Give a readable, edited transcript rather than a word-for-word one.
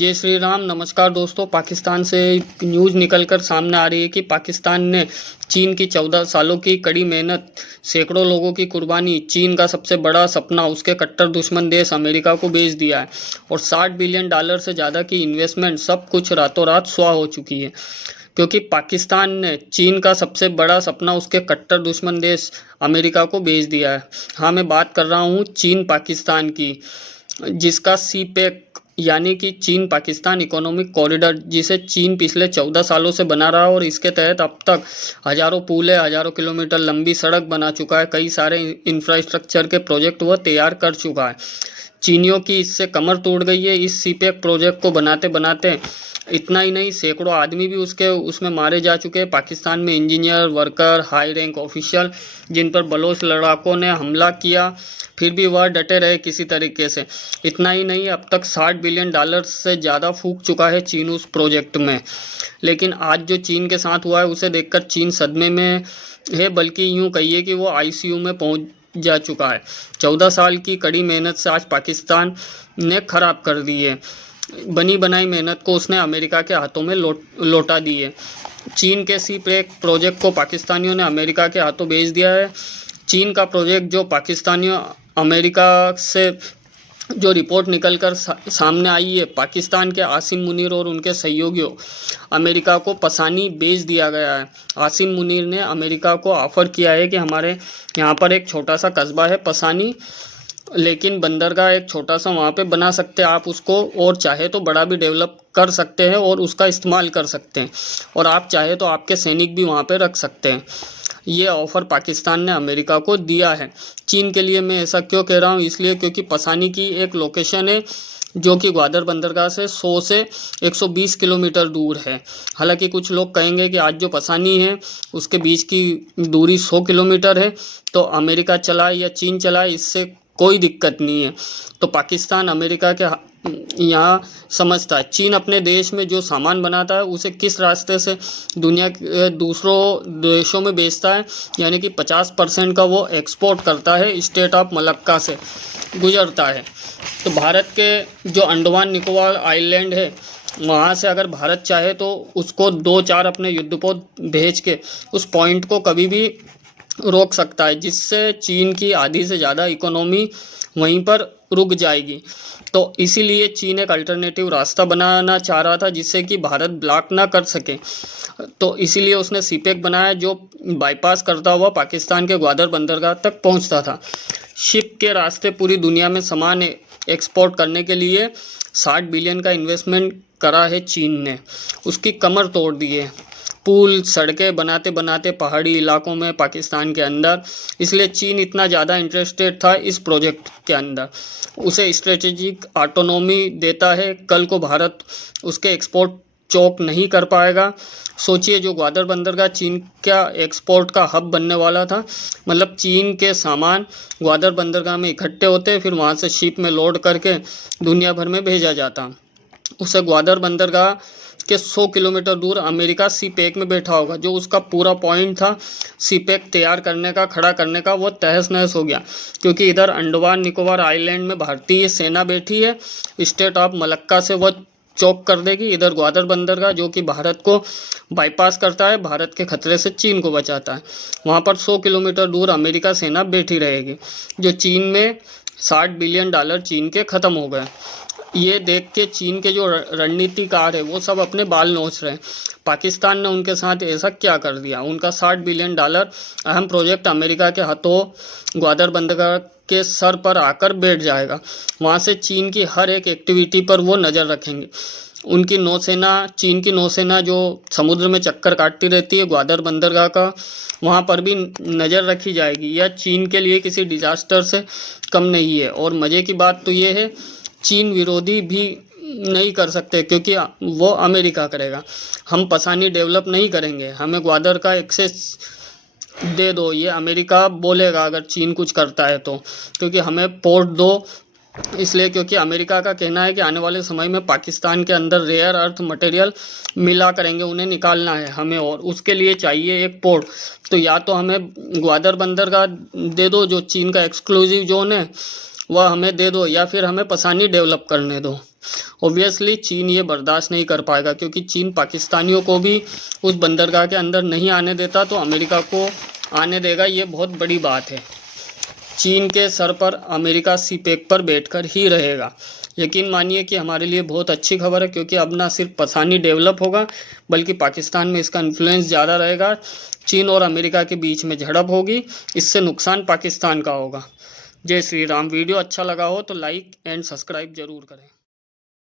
जय श्री राम। नमस्कार दोस्तों। पाकिस्तान से न्यूज़ निकलकर सामने आ रही है कि पाकिस्तान ने चीन की 14 सालों की कड़ी मेहनत, सैकड़ों लोगों की कुर्बानी, चीन का सबसे बड़ा सपना उसके कट्टर दुश्मन देश अमेरिका को बेच दिया है और $60 बिलियन से ज़्यादा की इन्वेस्टमेंट सब कुछ रातों रात स्वाह हो चुकी है। क्योंकि पाकिस्तान ने चीन का सबसे बड़ा सपना उसके कट्टर दुश्मन देश अमेरिका को बेच दिया है। हाँ, मैं बात कर रहा हूँ चीन पाकिस्तान की, जिसका सीपेक यानी कि चीन पाकिस्तान इकोनॉमिक कॉरिडोर, जिसे चीन पिछले 14 सालों से बना रहा है और इसके तहत अब तक हज़ारों पुलें, हज़ारों किलोमीटर लंबी सड़क बना चुका है। कई सारे इंफ्रास्ट्रक्चर के प्रोजेक्ट वह तैयार कर चुका है। चीनियों की इससे कमर टूट गई है इस सीपेक प्रोजेक्ट को बनाते बनाते। इतना ही नहीं, सैकड़ों आदमी भी उसमें मारे जा चुके हैं। पाकिस्तान में engineer, worker, high rank official जिन पर बलोच लड़ाकों ने हमला किया, फिर भी वह डटे रहे किसी तरीके से। इतना ही नहीं, अब तक $60 बिलियन से ज़्यादा फूंक चुका है चीन उस प्रोजेक्ट में। लेकिन आज जो चीन के साथ हुआ है उसे देखकर चीन सदमे में है, बल्कि यूँ कहिए कि वो आईसीयू में पहुँच जा चुका है। 14 साल की कड़ी मेहनत से आज पाकिस्तान ने खराब कर दी है। बनी बनाई मेहनत को उसने अमेरिका के हाथों में लौटा दी है। चीन के सीपेक प्रोजेक्ट को पाकिस्तानियों ने अमेरिका के हाथों बेच दिया है। चीन का प्रोजेक्ट जो पाकिस्तानियों अमेरिका से जो रिपोर्ट निकलकर सामने आई है, पाकिस्तान के आसिम मुनीर और उनके सहयोगियों अमेरिका को पसानी बेच दिया गया है। आसिम मुनीर ने अमेरिका को ऑफ़र किया है कि हमारे यहाँ पर एक छोटा सा कस्बा है पसानी, लेकिन बंदरगाह एक छोटा सा वहाँ पे बना सकते हैं आप उसको, और चाहे तो बड़ा भी डेवलप कर सकते हैं और उसका इस्तेमाल कर सकते हैं, और आप चाहे तो आपके सैनिक भी वहाँ पे रख सकते हैं। ये ऑफ़र पाकिस्तान ने अमेरिका को दिया है। चीन के लिए मैं ऐसा क्यों कह रहा हूँ, इसलिए क्योंकि पसानी की एक लोकेशन है जो कि ग्वादर बंदरगाह से 100 से 120 किलोमीटर दूर है। हालांकि कुछ लोग कहेंगे कि आज जो पसानी है उसके बीच की दूरी 100 किलोमीटर है, तो अमेरिका चलाए या चीन चलाए इससे कोई दिक्कत नहीं है। तो पाकिस्तान अमेरिका के यहाँ समझता है। चीन अपने देश में जो सामान बनाता है उसे किस रास्ते से दुनिया के दूसरों देशों में बेचता है, यानी कि 50% का वो एक्सपोर्ट करता है, स्टेट ऑफ मलक्का से गुजरता है। तो भारत के जो अंडमान निकोबार आइलैंड है, वहाँ से अगर भारत चाहे तो उसको 2-4 अपने युद्धपोत भेज के उस पॉइंट को कभी भी रोक सकता है, जिससे चीन की आधी से ज़्यादा इकोनॉमी वहीं पर रुक जाएगी। तो इसीलिए चीन एक अल्टरनेटिव रास्ता बनाना चाह रहा था जिससे कि भारत ब्लॉक ना कर सके। तो इसीलिए उसने सीपेक बनाया जो बाईपास करता हुआ पाकिस्तान के ग्वादर बंदरगाह तक पहुंचता था। शिप के रास्ते पूरी दुनिया में सामान एक्सपोर्ट करने के लिए 60 बिलियन का इन्वेस्टमेंट करा है चीन ने, उसकी कमर तोड़ दी है। पुल, सड़कें बनाते बनाते पहाड़ी इलाकों में पाकिस्तान के अंदर, इसलिए चीन इतना ज़्यादा इंटरेस्टेड था इस प्रोजेक्ट के अंदर। उसे स्ट्रेटेजिक ऑटोनॉमी देता है। कल को भारत उसके एक्सपोर्ट चोक नहीं कर पाएगा। सोचिए, जो ग्वादर बंदरगाह चीन का एक्सपोर्ट का हब बनने वाला था, मतलब चीन के सामान ग्वादर बंदरगाह में इकट्ठे होते, फिर वहाँ से शिप में लोड करके दुनिया भर में भेजा जाता। उसे ग्वादर बंदरगाह के 100 किलोमीटर दूर अमेरिका सीपेक में बैठा होगा। जो उसका पूरा पॉइंट था सीपेक तैयार करने का, खड़ा करने का, वो तहस नहस हो गया, क्योंकि इधर अंडमान निकोबार आइलैंड में भारतीय सेना बैठी है, स्टेट ऑफ मलक्का से वो चौक कर देगी। इधर ग्वादर बंदरगाह जो कि भारत को बाईपास करता है, भारत के खतरे से चीन को बचाता है, वहाँ पर 100 किलोमीटर दूर अमेरिका सेना बैठी रहेगी। जो चीन में $60 बिलियन चीन के ख़त्म हो गए। ये देख के चीन के जो रणनीतिकार है वो सब अपने बाल नोच रहे हैं। पाकिस्तान ने उनके साथ ऐसा क्या कर दिया? उनका $60 बिलियन अहम प्रोजेक्ट अमेरिका के हाथों ग्वादर बंदरगाह के सर पर आकर बैठ जाएगा। वहाँ से चीन की हर एक एक्टिविटी पर वो नज़र रखेंगे। उनकी नौसेना, चीन की नौसेना जो समुद्र में चक्कर काटती रहती है ग्वादर बंदरगाह का, वहाँ पर भी नज़र रखी जाएगी। यह चीन के लिए किसी डिजास्टर से कम नहीं है। और मज़े की बात तो ये है, चीन विरोधी भी नहीं कर सकते, क्योंकि वो अमेरिका करेगा। हम पसानी डेवलप नहीं करेंगे, हमें ग्वादर का एक्सेस दे दो, ये अमेरिका बोलेगा अगर चीन कुछ करता है तो, क्योंकि हमें पोर्ट दो। इसलिए क्योंकि अमेरिका का कहना है कि आने वाले समय में पाकिस्तान के अंदर रेयर अर्थ मटेरियल मिला करेंगे, उन्हें निकालना है हमें, और उसके लिए चाहिए एक पोर्ट। तो या तो हमें ग्वादर बंदरगाह दे दो जो चीन का एक्सक्लूसिव जोन है, वह हमें दे दो, या फिर हमें पसानी डेवलप करने दो। ऑब्वियसली चीन ये बर्दाश्त नहीं कर पाएगा, क्योंकि चीन पाकिस्तानियों को भी उस बंदरगाह के अंदर नहीं आने देता तो अमेरिका को आने देगा, ये बहुत बड़ी बात है। चीन के सर पर अमेरिका सीपेक पर बैठकर ही रहेगा। यकीन मानिए कि हमारे लिए बहुत अच्छी खबर है, क्योंकि अब ना सिर्फ पसानी डेवलप होगा बल्कि पाकिस्तान में इसका इन्फ्लुएंस ज़्यादा रहेगा। चीन और अमेरिका के बीच में झड़प होगी, इससे नुकसान पाकिस्तान का होगा। जय श्री राम। वीडियो अच्छा लगा हो तो लाइक एंड सब्सक्राइब जरूर करें।